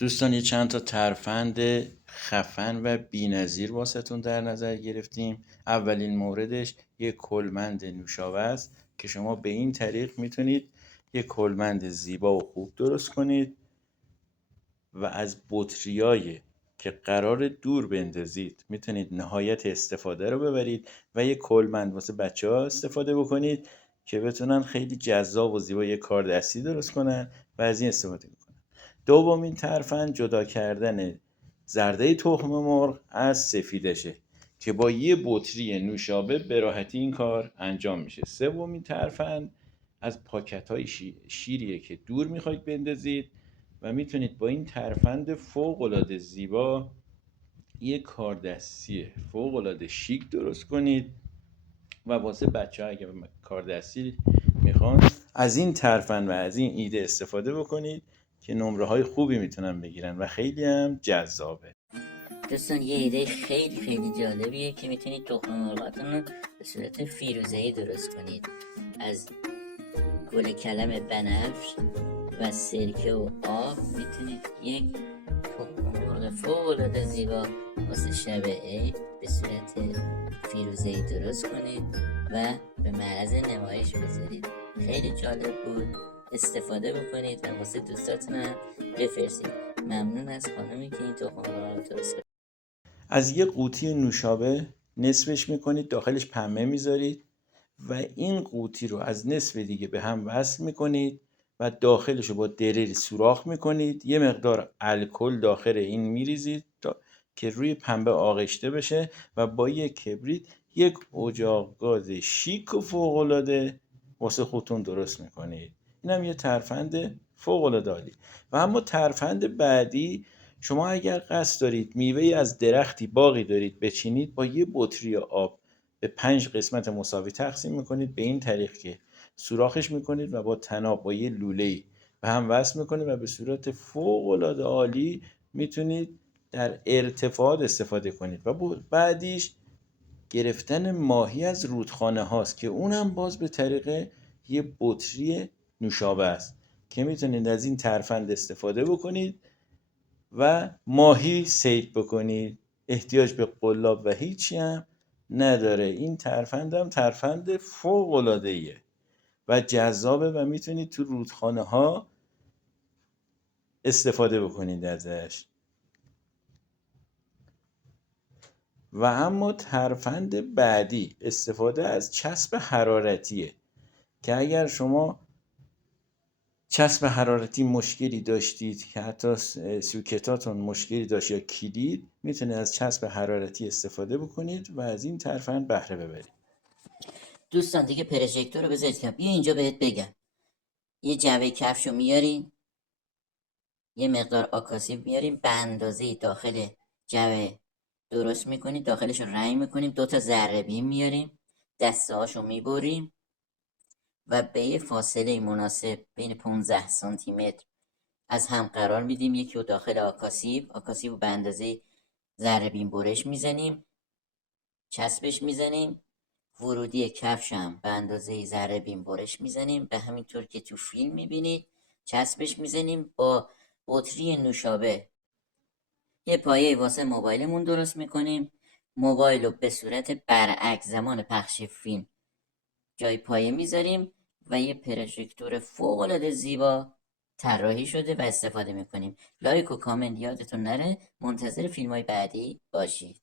دوستان یه چند تا ترفند خفن و بی‌نظیر واسهتون در نظر گرفتیم. اولین موردش یه کلمند نوشابه است که شما به این طریق میتونید یه کلمند زیبا و خوب درست کنید و از بطریای که قرار دور بندازید میتونید نهایت استفاده رو ببرید و یه کلمند واسه بچه ها استفاده بکنید که بتونن خیلی جذاب و زیبا یه کار دستی درست کنن و از این استفاده کنید. دومین ترفند جدا کردن زرده تخم مرغ از سفیدشه که با یه بطری نوشابه به راحتی این کار انجام میشه. سومین ترفند از پاکت های شیریه که دور میخواید بندازید و میتونید با این ترفند فوق العاده زیبا یه کاردستی فوق العاده شیک درست کنید و واسه بچه ها اگه کاردستی میخوان از این ترفند و از این ایده استفاده بکنید که نمره های خوبی میتونن بگیرن و خیلی هم جذابه. دوستان یه ایده خیلی جالبیه که میتونید تخم مرغاتون رو به صورت فیروزه‌ای درست کنید. از گل کلم بنفش و سرکه و آب میتونید یک تخم مرغ فوق‌العاده زیبا واسه شب عید به صورت فیروزه‌ای درست کنید و به معرض نمایش بذارید. خیلی جالب بود، استفاده بکنید و واسه دوستاتون هم بفرستید. ممنون از خانمی که این تخم مرغ رو درست کرد. از یه قوطی نوشابه نصفش میکنید، داخلش پنبه میذارید و این قوطی رو از نصف دیگه به هم وصل میکنید و داخلش رو با دریل سوراخ میکنید. یه مقدار الکل داخل این میریزید که روی پنبه آغشته بشه و با یک کبریت یک اجاق گاز شیک و فوق‌العاده واسه خودتون درست میکنید. این هم یه ترفند فوق‌العاده عالی. و اما ترفند بعدی، شما اگر قصد دارید میوه از درختی باقی دارید بچینید، با یه بطری آب به 5 قسمت مساوی تقسیم میکنید به این طریق که سوراخش میکنید و با طناب با یه لوله‌ای به هم وصل میکنید و به صورت فوق‌العاده عالی میتونید در ارتفاعات استفاده کنید. و بعدیش گرفتن ماهی از رودخانه هاست که اونم باز به طریق یه بطری نوشابه است که میتونید از این ترفند استفاده بکنید و ماهی صید بکنید. احتیاج به قلاب و هیچی هم نداره. این ترفند هم ترفند فوق العاده ایه و جذابه و میتونید تو رودخانه ها استفاده بکنید ازش. و اما ترفند بعدی استفاده از چسب حرارتیه که اگر شما چسب حرارتی مشکلی داشتید که حتی سوکتاتون مشکلی داشت یا کلید، میتونید از چسب حرارتی استفاده بکنید و از این ترفند بهره ببرید. دوستان دیگه پروژکتور رو بذارید که بیا اینجا بهت بگم. یه جعبه کفش رو میارین، یه مقدار آکاسیب میاریم به اندازه داخل جعبه درست میکنید، داخلش رو رنگ میکنیم، 2 تا ذره بین میاریم، دسته هاشو میبریم و به یه فاصله مناسب بین 15 سانتی متر از هم قرار میدیم. یکی رو داخل آکاسیب رو به اندازه ذره بین برش میزنیم، چسبش میزنیم. ورودی کفش هم به اندازه ذره بین برش میزنیم، به همین طور که تو فیلم میبینید. چسبش میزنیم. با بطری نوشابه یه پایه واسه موبایلمون درست میکنیم. موبایل رو به صورت برعکس زمان پخش فیلم جای پایه میذاریم و یه پروژکتور فوق العاده زیبا طراحی شده و استفاده میکنیم. لایک و کامنت یادتون نره. منتظر فیلم های بعدی باشید.